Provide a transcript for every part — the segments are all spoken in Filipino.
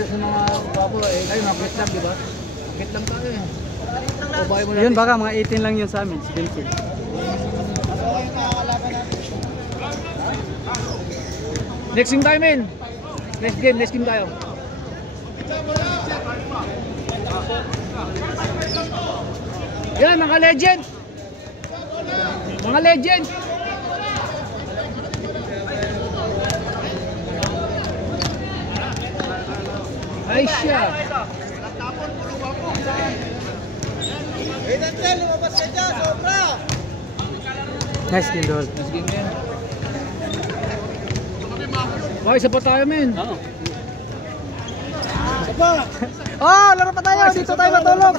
Sa mga bago eh, kayo makit lang, di ba? Makit lang tayo eh. Yun baka mga 18 lang yun sa amin, 17. Next game tayo, men. Next game tayo. Yan, mga legend. Mga legend. Ay siya. Nice game, Dol. Next game yan. Okay, isa pa tayo, men. Oo. Oh, laro pa tayo. Dito tayo matulog.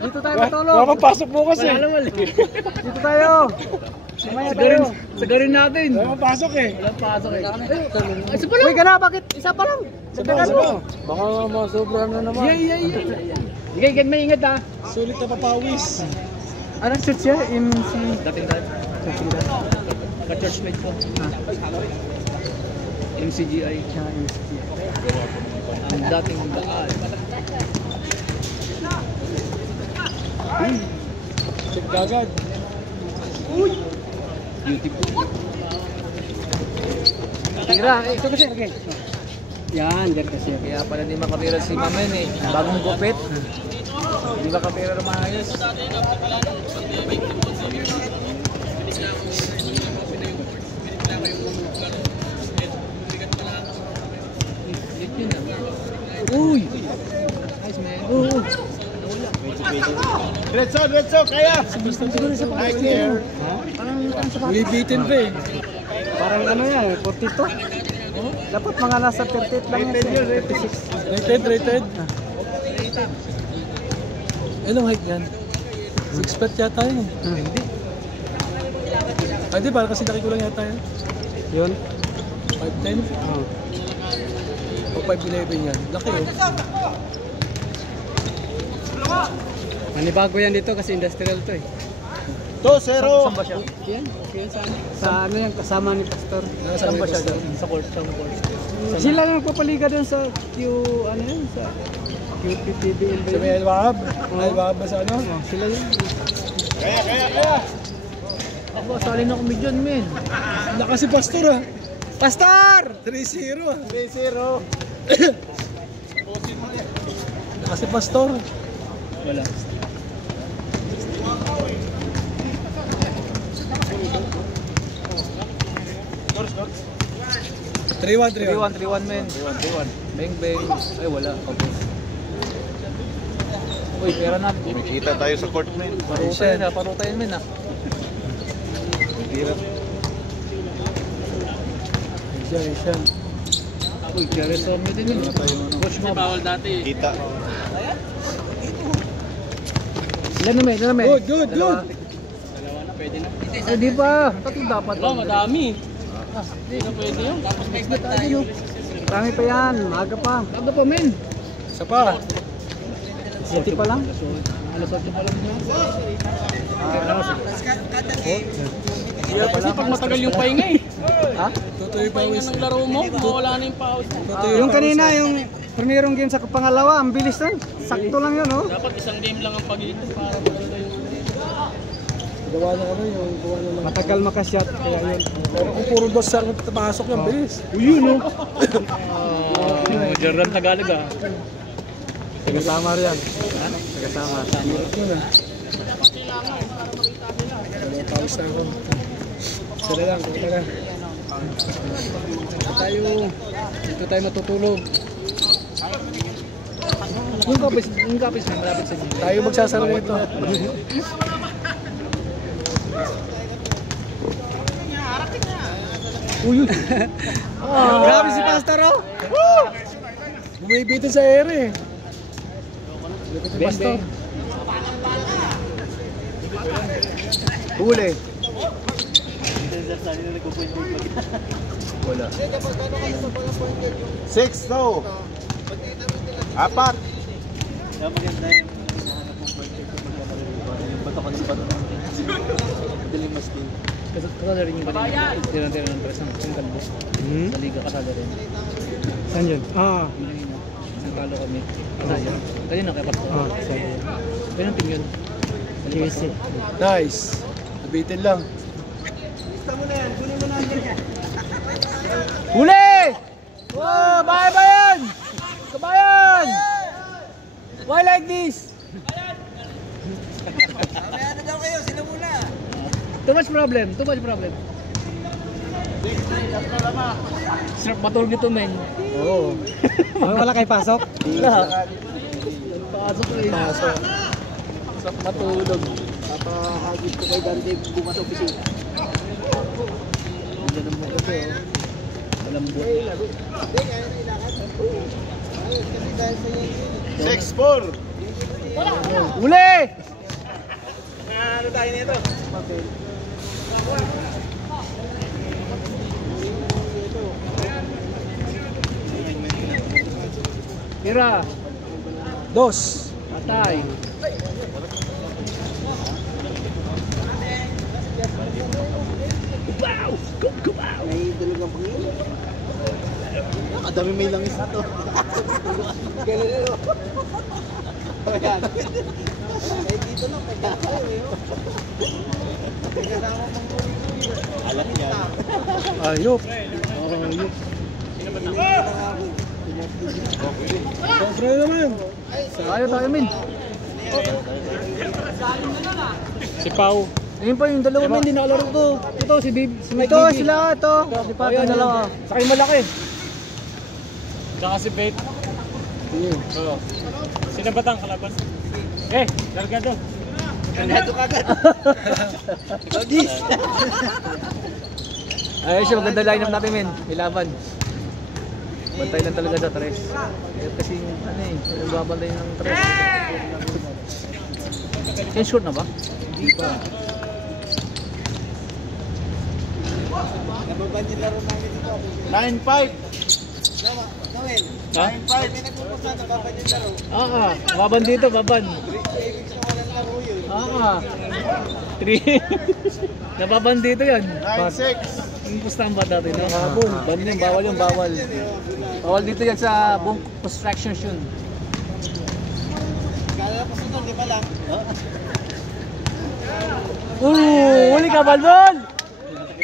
Dito tayo matulog. Mapapasok mo kasi. Dito tayo. Sagarin natin. Wala mapasok eh. Walang pasok eh. Ay, isa pa lang. Uy, gana, bakit? Isa pa lang. Dagdagan mo. Baka masobra na naman. Yeah. Sige, maingat ha. Sulit na papawis. Anong shoot siya? MC. Dating tayo. Ka-churchmate ko. MCGI. Ang dating daan. Check agad. Beautiful. Tira. Ito kasi. Okay. Yan, dyan kasi. Kaya pala di makapira si Mamen eh. Bagong gupit. Di makapira na maayos. Uy! Nice man. Diretso, kaya! Nice air. Bibitin pa eh. Parang ano yan, 42. Dapat mga nasa 38 lang yan. 36. Rated. Anong height yan? 6 foot yata yun eh. Hindi. Ay di, parang kasi nakikulang yata yan. Yun. 5'10"? Oh. O 5'11" yan. Laki oh. Manibago yan dito kasi industrial to eh. 2-0! Saan ba siya? Yan. Sa ano yan, kasama ni Pastor. Saan ba siya doon? Sa court. Sila lang nagpapaliga doon sa ano yan, sa QPTBL. Sa may Al-Wahab? Al-Wahab ba sa ano? Sila yun. Kaya! Ako, sali na kami dyan, men. Laka si Pastor ah! Pastor! 3-0 ah! 3-0! Laka si Pastor! Wala. Three-one, 3-1, men. 3-1. Bang. Ay, wala. Okay. Uy, pera natin. Kumikita tayo sa court, men. Paruta yun, men ah. Tira. Asian. Uy, kaya sa amin din yun. Coach mo. Bawal dati. Kita. Ilan na, men? Good! Dalawa na, pwede na. Ay, di ba? Tatlo dapat. Madami. Hindi na pwede yun. Tapos next na tayo. Marami pa yan, maaga pa. Aga pa, men. Isa pa. City pa lang. Alas 8 pa lang niya. Kasi pag matagal yung pahinga eh. Ha? Tutuloy pa Pahinga ng laro mo, mawala na yung pause. Yung kanina, yung primerong game sa pangalawa, ang bilis nun. Sakto lang yun, oh. Dapat isang game lang ang pagitan para maganda yung... gawa na ano yung gawa na lang. Matagal makashot, kaya yun. Pero kung puro dos sa pasok yan, bilis. Uy, yun, no? General Tagalog ah. Tagasama rin. Tagasama. Hirap yun ah. Pause na ako. Sila lang, kung talaga. Dito tayo matutulog. Yung kapis na malapit sa inyo. Tayo magsasara nito. Uy. Grabe si Pastor, oh. Bumibitin sa ere eh. Bang. Huli. Wala. 6 to. 4. Maganda yung hinahanap mong project kung magkakaroon bato ka ng bato. Madaling mas din. Kasala rin yung kanina. Tira ng tres ng kalbo. Sa liga kasala rin. Saan yun? Ah. Yun yung talo kami. Sayang. Kanina kay Pato. Oh, sige. Ganun team yun. QC. Nice. Nabitin lang. Huli! Wow, bayan! Kabayan! Why like this? Ano daw kayo? Sino muna? Too much problem. Sarap matulog dito, men. Oo. Wala kayo pasok? Wala. Pasok ko yun. Sarap matulog. Papahagit ko kay Dante bukas sa opisina. Nandiyan ang mga ito. Malambot. 6-4. Huli! Ano tayo nito? Tira. 2. Patay. May dalagang pangilin. Nakadami may langis na to. Galileo. Ayan. Eh dito lang, pagkakayo. Kasama mong alam yan. Ayop. Ayop. Siyempre naman. Tayo, men. Si Pau. Ayun pa yung dalawa, men. Hindi nakalaro to. Ito, si Baby. Si Mike Ito, Baby. sila, ito. Di pa ito dalawa. Saka yung malaki. Tsaka si Bate. Oo. Sino ba tang kalaban? Largado. Ganado kagad. Ayun siya, maganda line-up natin, men. Ilaban. Bantay lang talaga sa tres. Kasi, yung babantay ng tres. Yan, short na ba? Hindi pa. Nababan yung laro namin dito. 9-5. Noel. Ha? 9-5. May nagpupunta, nababan yung laro. Baban dito, baban. Ibig na walang laro yun. Nababan dito yan. 9-6. Yung pustahan ba dati, no? Ban yun, bawal yung bawal. Bawal dito yan sa buong construction yun. Kala ko sunod, di ba lang? Huli ka, Balbon!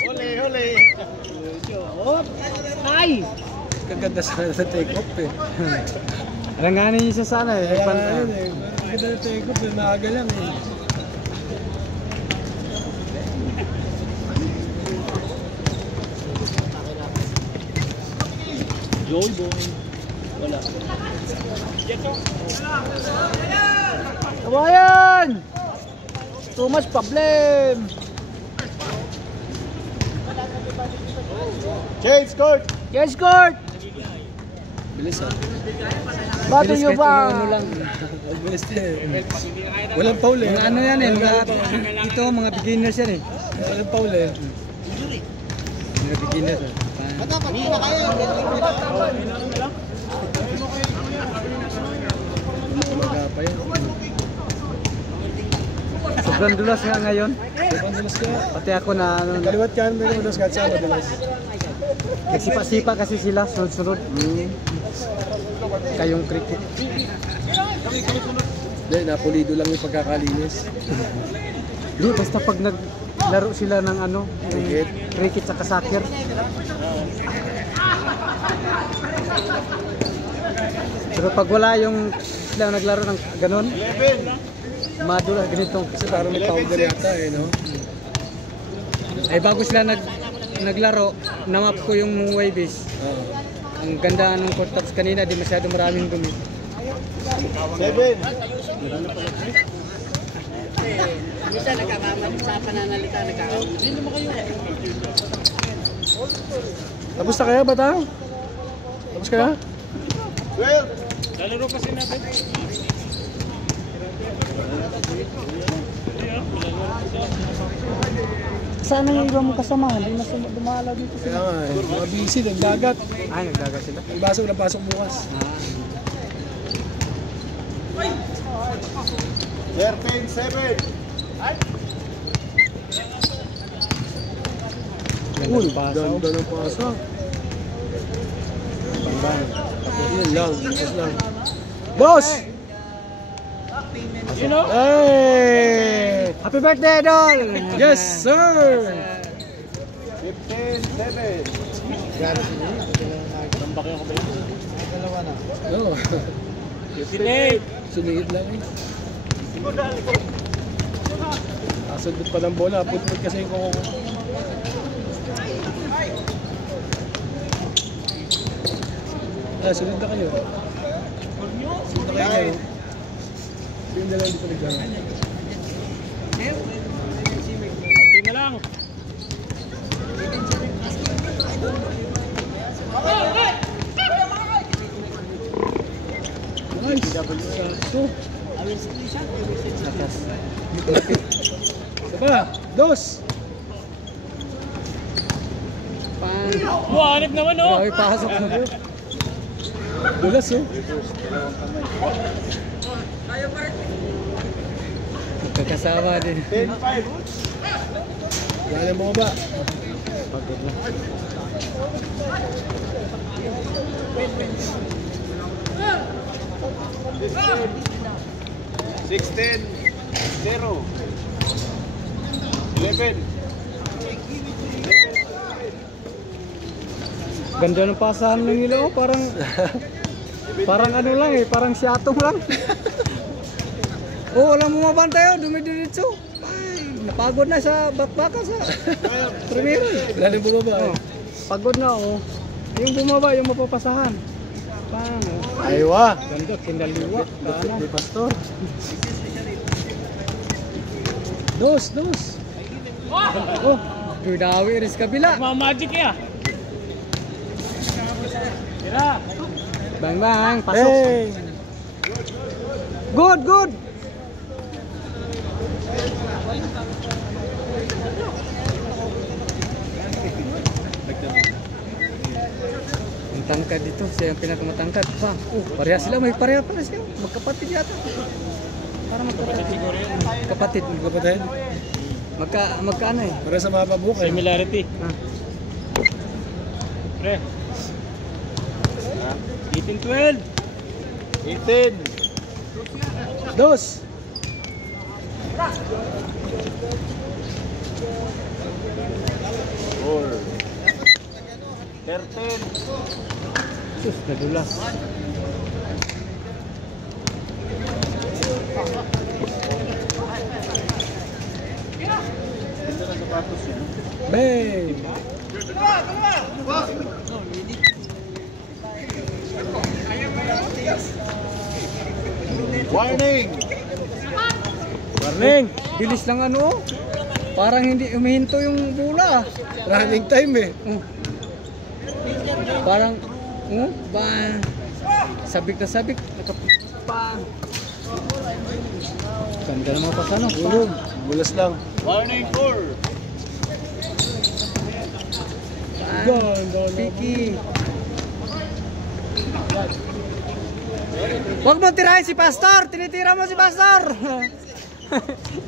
Huli. Ay! Kaganda sa take off eh. Alanganin niyo siya sana eh. Kaya nga yun eh. Kaganda na take off eh. Maaga lang eh. Joy boy. Wala. Kabayan! Too much problem! Change court. Yes, court! Bilis ah. Bato nyo ba? Bilis na eh. Walang foul eh. Mga ano yan eh. Dito mga beginners yan eh. Walang foul eh. Mga beginners eh. Bata, pag hindi na kayo, Umaga pa yan. Sobrang dulas nga ngayon. Sobrang dulas ka. Pati ako na ano, Kaliwat ka may dulas ka. Saan madalas? nagsipa-sipa kasi sila sunod-sunod. Kayong cricket. Hindi, napulido lang yung pagkakalinis. Hindi, basta pag naglaro sila ng ano, Cricket. cricket saka soccer. Pero pag wala yung sila naglaro ng ganun, 11. madula ganito. Kasi parang may powder yata eh, no? Ay bago sila naglaro, namap ko yung waves. Oo. Ang ganda ng court tops kanina, di masyado maraming dumi. 7. Minsan nagkakaman sa pananalita, nagkakaman. Hindi naman kayo. Tapos na kaya, Batang? Tapos ka na? 12. Lalaro kasi natin. Sana yung iba mong kasama, hindi na dumalaw dito Kaya nga eh, mga busy, nagdagat. Ay, nagdagat sila. Nagpasok bukas. 13-7. Uy, ganda ng pasa. Bang. Yun lang. Boss lang. Boss! Hey! Happy birthday, Idol! Yes, sir! 15-7. No. 58. Sumigit lang eh. Asundot pa ng bola. Put-put kasi yung kuko. Sunod na kayo. Sunod na kayo. Yung dalawa hindi pa nagdala. Okay na lang. Nice! Sakto! Saba! Dos! Wow, hanip naman oh. Ay, pasok na po. Dulas oh! Magkakasama din. 10-5. Wala na mga ba? 16-0. 11. Ganda ng pasahan ng nila, oh. Parang parang ano lang eh, parang siyatong lang. Oh, walang bumabantay, oh, dumidiretso. Ay, napagod na sa bakbaka sa primero. Wala na bumaba eh. Oh, pagod na, oh. Yung bumaba, yung mapapasahan. Pang, oh. Aywa! Ganda, kinaliwa. Ni Pastor. Dos! Dos! Oh, Dudawi rin sa kabila. Mga magic eh ah. Tira. Bang bang, pasok. Hey! Good, good. Ang tangkad dito, siya yung pinakamatangkad. Pa, pareha sila, may pareha pala siya. Magkapatid yata. Para magkapatid. Kapatid. Kapatid? Magkaano eh. Para sa mga pabukay. Similarity. Ah. Pre. 18-12. 18. Dos! Four. 13. Sus, nadulas. Bang! Warning. Warning! Bilis lang ano. Parang hindi umihinto yung bola. Running time eh. Parang ba sabik na sabik. Pa. Ganda naman pa sana. Ulog. Bulas lang. Warning 4. Ganda. Piki. Huwag mo tirahin si Pastor! Tinitira mo si Pastor!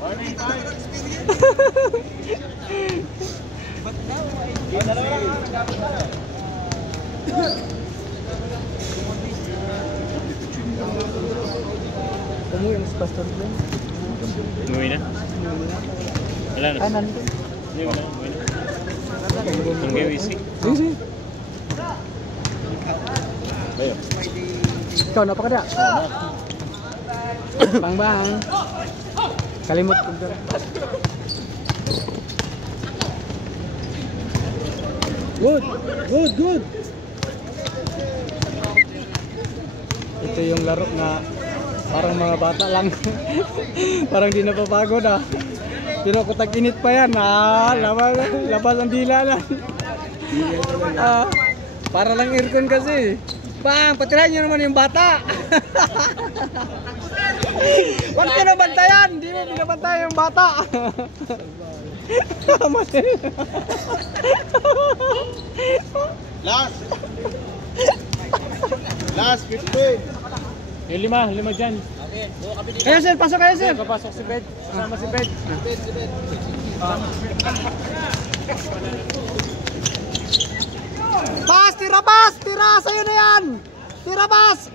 Warning 5. Umuwi na si Pastor Glenn. Umuwi na? Wala na. Ah, nandun. Hindi, wala. Umuwi na. Ang GWC. Sige. Ikaw, napakada. Bang bang. Kalimot ko dyan. Good! Good! Good! Ito yung laro na parang mga bata lang. Parang di napapagod ah. Pero kung tag-init pa yan, labas ang dila lang. Para lang aircon kasi. Bang, patirahin nyo naman yung bata. Huwag nyo na bantayan. Hindi mo binabantayan yung bata. Last 15. Yung lima dyan. Kaya sir, pasok kayo sir. Papasok si Bed. Kasama si Bed. Pas, tira pas! Tira! Sa'yo na yan! Tira pass!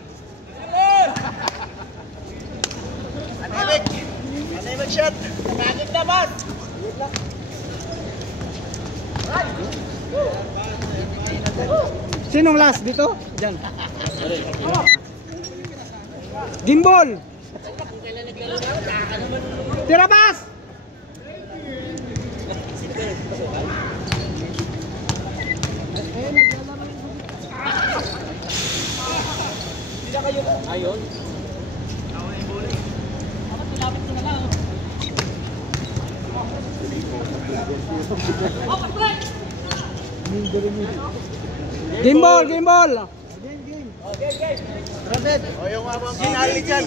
Anemic shot. Nagagit na ba? Sinong last dito? Diyan. Gimbal! Tira pass! Ayun. Gimbal! Gimbal! O yung mga pang finale dyan.